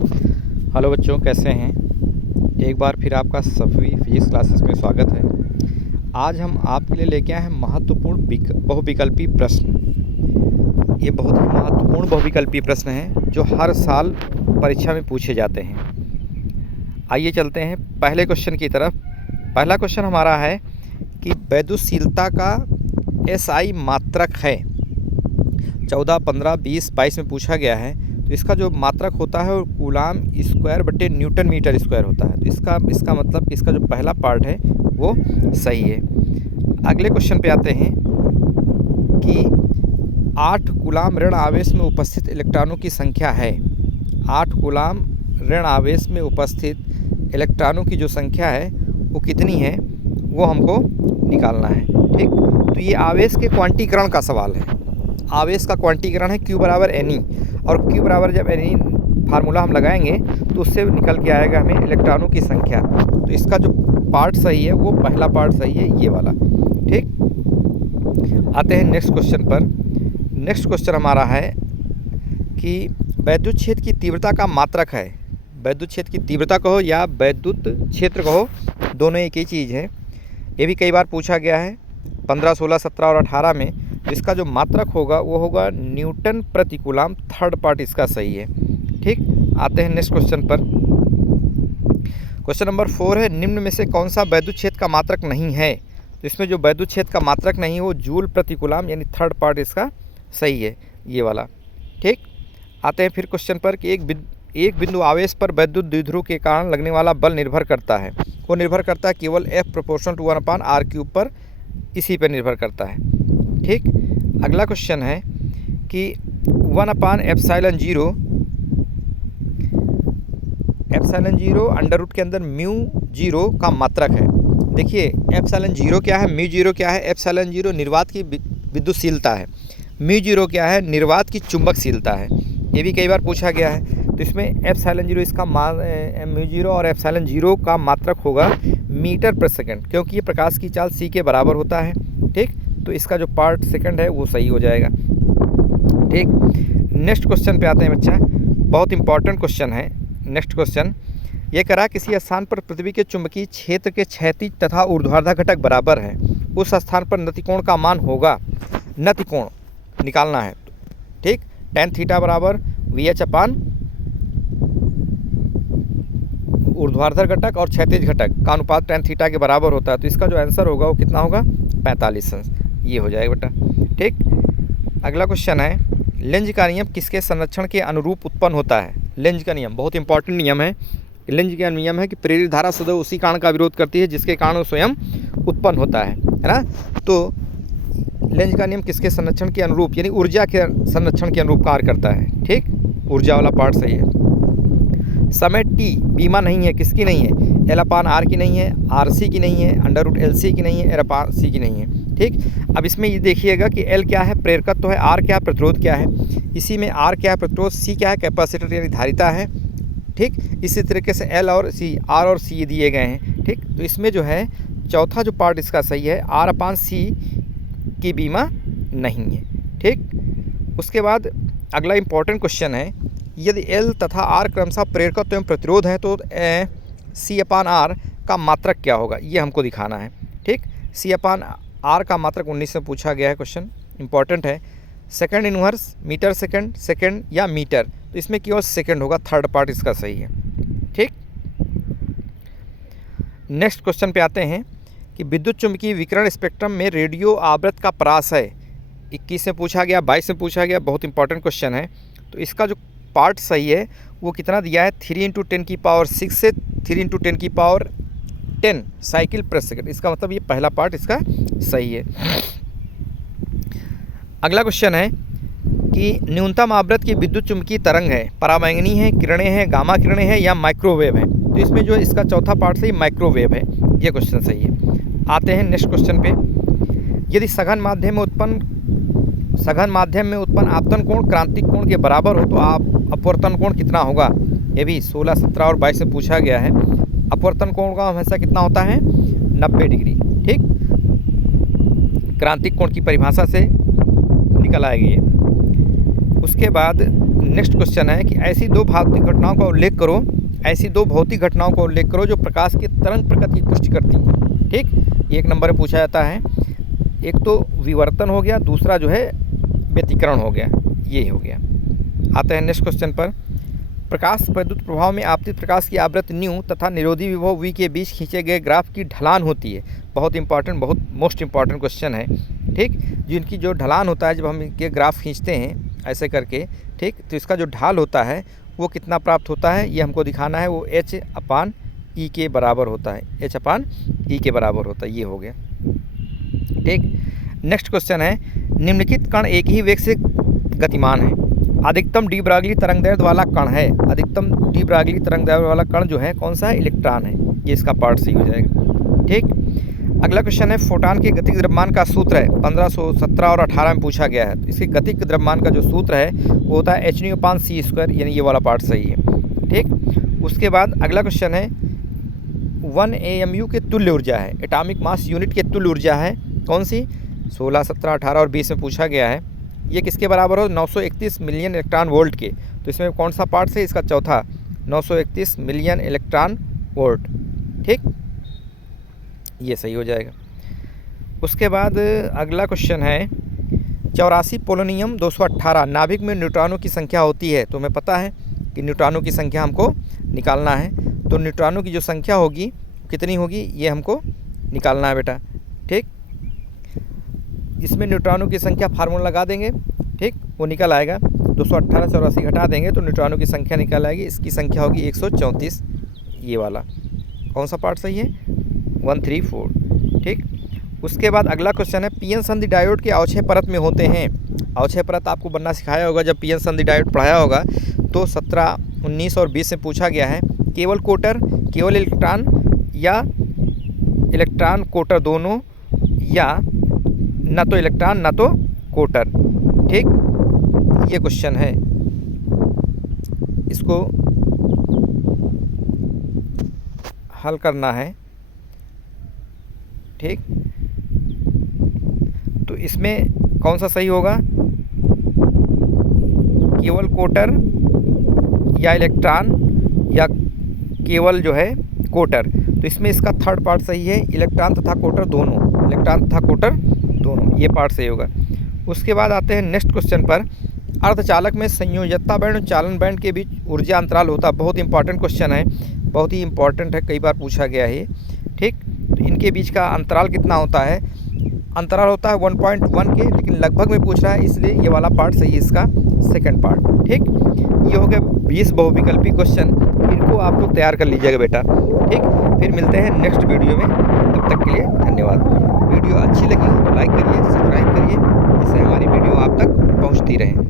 Hello बच्चों, कैसे हैं। एक बार फिर आपका सभी फिजिक्स क्लासेस में स्वागत है। आज हम आपके लिए लेके आए हैं महत्वपूर्ण बहुविकल्पी प्रश्न। ये बहुत ही महत्वपूर्ण बहुविकल्पी प्रश्न हैं जो हर साल परीक्षा में पूछे जाते हैं। आइए चलते हैं पहले क्वेश्चन की तरफ। पहला क्वेश्चन हमारा है कि विद्युतशीलता का एसआई मात्रक है। 14, 15, 20, 22 में पूछा गया है। तो इसका जो मात्रक होता है वो कूलाम स्क्वायर बटे न्यूटन मीटर स्क्वायर होता है। तो इसका मतलब कि इसका जो पहला पार्ट है वो सही है। अगले क्वेश्चन पे आते हैं कि 8 कूलाम ऋण आवेश में उपस्थित इलेक्ट्रॉनों की संख्या है। 8 कूलाम ऋण आवेश में उपस्थित इलेक्ट्रॉनों की जो संख्या है वो कितनी है वो हमको निकालना है। ठीक, तो ये आवेश के क्वांटीकरण का सवाल है। आवेश का क्वांटीकरण है Q बराबर NE, और Q बराबर जब NE फार्मूला हम लगाएंगे तो उससे निकल के आएगा हमें इलेक्ट्रॉनों की संख्या। तो इसका जो पार्ट सही है वो पहला पार्ट सही है, ये वाला। ठीक, आते हैं नेक्स्ट क्वेश्चन पर। नेक्स्ट क्वेश्चन हमारा है कि विद्युत क्षेत्र की तीव्रता का मात्रक है। विद्युत क्षेत्र की तीव्रता कहो या विद्युत क्षेत्र कहो, दोनों एक ही चीज़ है। ये भी कई बार पूछा गया है 15, 16, 17 और 18 में। तो इसका जो मात्रक होगा वो होगा न्यूटन प्रति कूलाम। थर्ड पार्ट इसका सही है। ठीक, आते हैं नेक्स्ट क्वेश्चन पर। क्वेश्चन नंबर 4 है, निम्न में से कौन सा विद्युत क्षेत्र का मात्रक नहीं है। तो इसमें जो विद्युत क्षेत्र का मात्रक नहीं है वो जूल प्रति कूलाम, यानी थर्ड पार्ट इसका सही है, ये वाला। ठीक, आते हैं फिर क्वेश्चन पर कि एक बिंदु आवेश पर विद्युत द्विध्रुव के कारण लगने वाला बल निर्भर करता है। वो निर्भर करता है केवल F प्रोपोर्शनल टू 1/r³ पर, इसी पर निर्भर करता है। ठीक, अगला क्वेश्चन है कि 1/ε0 अंडर रूट के अंदर μ0 का मात्रक है। देखिए ε0 क्या है, μ0 क्या है। ε0 निर्वात की विद्युतशीलता है, μ0 क्या है, निर्वात की चुंबकशीलता है। ये भी कई बार पूछा गया है। तो इसमें ε0 इसका μ0 और ε0 का मात्रक होगा मीटर प्रति सेकंड, क्योंकि ये प्रकाश की चाल c के बराबर होता है। ठीक, तो इसका जो पार्ट सेकंड है वो सही हो जाएगा। ठीक, नेक्स्ट क्वेश्चन पे आते हैं बच्चा। बहुत इंपॉर्टेंट क्वेश्चन है। नेक्स्ट क्वेश्चन ये करा, किसी स्थान पर पृथ्वी के चुंबकीय क्षेत्र के क्षैतिज तथा ऊर्ध्वाधर घटक बराबर है, उस स्थान पर नतिकोण का मान होगा। नतिकोण निकालना है। ठीक, tan थीटा बराबर VH अपान ऊर्ध्वाधर घटक और क्षैतिज घटक का अनुपात tan थीटा के बराबर होता है। तो इसका जो आंसर होगा वो कितना होगा, 45 अंश। ये हो जाएगा बेटा। ठीक, अगला क्वेश्चन है, लेंज का नियम किसके संरक्षण के अनुरूप उत्पन्न होता है। लेंज का नियम बहुत इंपॉर्टेंट नियम है। लेंज का नियम है कि प्रेरित धारा सदैव उसी कारण का विरोध करती है जिसके कारण वो स्वयं उत्पन्न होता है ना। तो लेंज का नियम किसके संरक्षण के अनुरूप, यानी ऊर्जा के संरक्षण के अनुरूप कार्य करता है। ठीक, ऊर्जा वाला पार्ट सही है। समय T बीमा नहीं है, किसकी नहीं है, L/R की नहीं है, RC की नहीं है, √LC की नहीं है, R/C की नहीं है। ठीक, अब इसमें ये देखिएगा कि L क्या है, प्रेरकत्व है, R क्या है, प्रतिरोध क्या है। इसी में R क्या है, प्रतिरोध, C क्या है, कैपेसिटर यानी धारिता है। ठीक, इसी तरीके से L और C, R और C दिए गए हैं। ठीक, तो इसमें जो है चौथा जो पार्ट इसका सही है, R/C की बीमा नहीं है। ठीक, उसके बाद अगला इंपॉर्टेंट क्वेश्चन है, यदि L तथा R क्रमशः प्रेरकत्व एवं प्रतिरोध है तो C/R का मात्रक क्या होगा, ये हमको दिखाना है। ठीक, C/R का मात्रक 19 में पूछा गया है, क्वेश्चन इंपॉर्टेंट है। Second inverse, metre second, second या मीटर, तो इसमें केवल सेकंड होगा, थर्ड पार्ट इसका सही है। ठीक, नेक्स्ट क्वेश्चन पे आते हैं कि विद्युत चुंबकीय विकिरण स्पेक्ट्रम में रेडियो आवृत्ति का परास है। 21 में पूछा गया, 22 में पूछा गया, बहुत इंपॉर्टेंट क्वेश्चन है। तो इसका जो पार्ट सही है वो कितना दिया है, 3 × 10⁶ से 3 × 10⁻10 साइकिल प्रति सेकंड। इसका मतलब ये पहला पार्ट इसका सही है। अगला क्वेश्चन है कि न्यूनतम आवृत्ति की विद्युत चुंबकीय तरंग है, पराबैंगनी है, किरणें हैं, गामा किरणें हैं या माइक्रोवेव है। तो इसमें जो इसका चौथा पार्ट सही माइक्रोवेव है, ये क्वेश्चन सही है। आते हैं नेक्स्ट क्वेश्चन पे। यदि सघन माध्यम में उत्पन्न आपतन कोण क्रांतिक कोण के बराबर हो तो अपवर्तन कोण कितना होगा। ये भी 16, 17 और 22 से पूछा गया है। अपवर्तन कोण का हमेशा कितना होता है, 90 डिग्री। ठीक, क्रांतिक कोण की परिभाषा से निकल आएगी ये। उसके बाद नेक्स्ट क्वेश्चन है कि ऐसी दो भौतिक घटनाओं का उल्लेख करो, ऐसी दो भौतिक घटनाओं का उल्लेख करो जो प्रकाश के तरंग प्रकृति की पुष्टि करती हैं। ठीक, एक नंबर में पूछा जाता है। एक तो विवर्तन हो गया, दूसरा जो है व्यतिकरण हो गया, ये हो गया। आते हैं नेक्स्ट क्वेश्चन पर। प्रकाश वैद्युत प्रभाव में आपतित प्रकाश की आवृत्ति न्यू तथा निरोधी विभव वी के बीच खींचे गए ग्राफ की ढलान होती है। बहुत इंपॉर्टेंट, बहुत मोस्ट इंपॉर्टेंट क्वेश्चन है। ठीक, जिनकी जो ढलान होता है, जब हम इनके ग्राफ खींचते हैं ऐसे करके, ठीक, तो इसका जो ढाल होता है वो कितना प्राप्त होता है, ये हमको दिखाना है। वो H/E के बराबर होता है, H/E के बराबर होता है, ये हो गया। ठीक, नेक्स्ट क्वेश्चन है, निम्नलिखित कण एक ही वेग से गतिमान है। अधिकतम डी ब्रागली तरंगदैर्ध्य वाला कण है। अधिकतम डी ब्रागली तरंगदैर्ध्य वाला कण जो है कौन सा है, इलेक्ट्रॉन है। ये इसका पार्ट सही हो जाएगा। ठीक, अगला क्वेश्चन है, फोटॉन के गतिक द्रव्यमान का सूत्र है। 1517 और 18 में पूछा गया है। तो इसके गतिक द्रव्यमान का जो सूत्र है वो होता है hν/c², यानी ये वाला पार्ट सही है। ठीक, उसके बाद अगला क्वेश्चन है, 1 AMU के तुल्य ऊर्जा है। एटॉमिक मास यूनिट के तुल्य ऊर्जा है कौन सी, 16, 17, 18 और 20 में पूछा गया है। ये किसके बराबर हो, 931 मिलियन इलेक्ट्रॉन वोल्ट के। तो इसमें कौन सा पार्ट है, इसका चौथा, 931 मिलियन इलेक्ट्रॉन वोल्ट। ठीक, ये सही हो जाएगा। उसके बाद अगला क्वेश्चन है, 84 पोलोनियम 218 नाभिक में न्यूट्रॉनों की संख्या होती है। तो हमें पता है कि न्यूट्रॉनों की संख्या हमको निकालना है। तो न्यूट्रॉनों की जो संख्या होगी कितनी होगी, ये हमको निकालना है बेटा। ठीक, इसमें न्यूट्रॉनों की संख्या फार्मूला लगा देंगे। ठीक, वो निकल आएगा। 218 84 घटा देंगे तो न्यूट्रॉनों की संख्या निकल आएगी। इसकी संख्या होगी 134। ये वाला कौन सा पार्ट सही है, 134। ठीक, उसके बाद अगला क्वेश्चन है, पीएन संधि डायोड के अवक्षय परत में होते हैं। अवक्षय परत आपको बनना सिखाया होगा जब पीएन संधि डायोड पढ़ाया होगा। तो 17, 19 और 20 में पूछा गया है। केवल कोटर, केवल इलेक्ट्रॉन या इलेक्ट्रॉन कोटर दोनों, या ना तो इलेक्ट्रॉन ना तो कोटर। ठीक, ये क्वेश्चन है, इसको हल करना है। ठीक, तो इसमें कौन सा सही होगा, केवल कोटर या इलेक्ट्रॉन या केवल जो है कोटर। तो इसमें इसका थर्ड पार्ट सही है, इलेक्ट्रॉन तथा कोटर दोनों, इलेक्ट्रॉन तथा कोटर दोनों, ये पार्ट सही होगा। उसके बाद आते हैं नेक्स्ट क्वेश्चन पर। अर्धचालक में संयोजकता बैंड और चालन बैंड के बीच ऊर्जा अंतराल होता है। बहुत इंपॉर्टेंट क्वेश्चन है, बहुत ही इंपॉर्टेंट है, कई बार पूछा गया है। ठीक, तो इनके बीच का अंतराल कितना होता है, अंतराल होता है 1.1 के, लेकिन लगभग में पूछ रहा है इसलिए ये वाला पार्ट सही है, इसका सेकंड पार्ट। ठीक, ये हो गया 20 बहुविकल्पी क्वेश्चन, इनको आप लोग तैयार कर लीजिएगा बेटा। ठीक, फिर मिलते हैं नेक्स्ट वीडियो में, तब तक के लिए धन्यवाद। वीडियो अच्छी लगी हो तो लाइक करिए, सब्सक्राइब करिए, जिससे हमारी वीडियो आप तक पहुंचती रहे।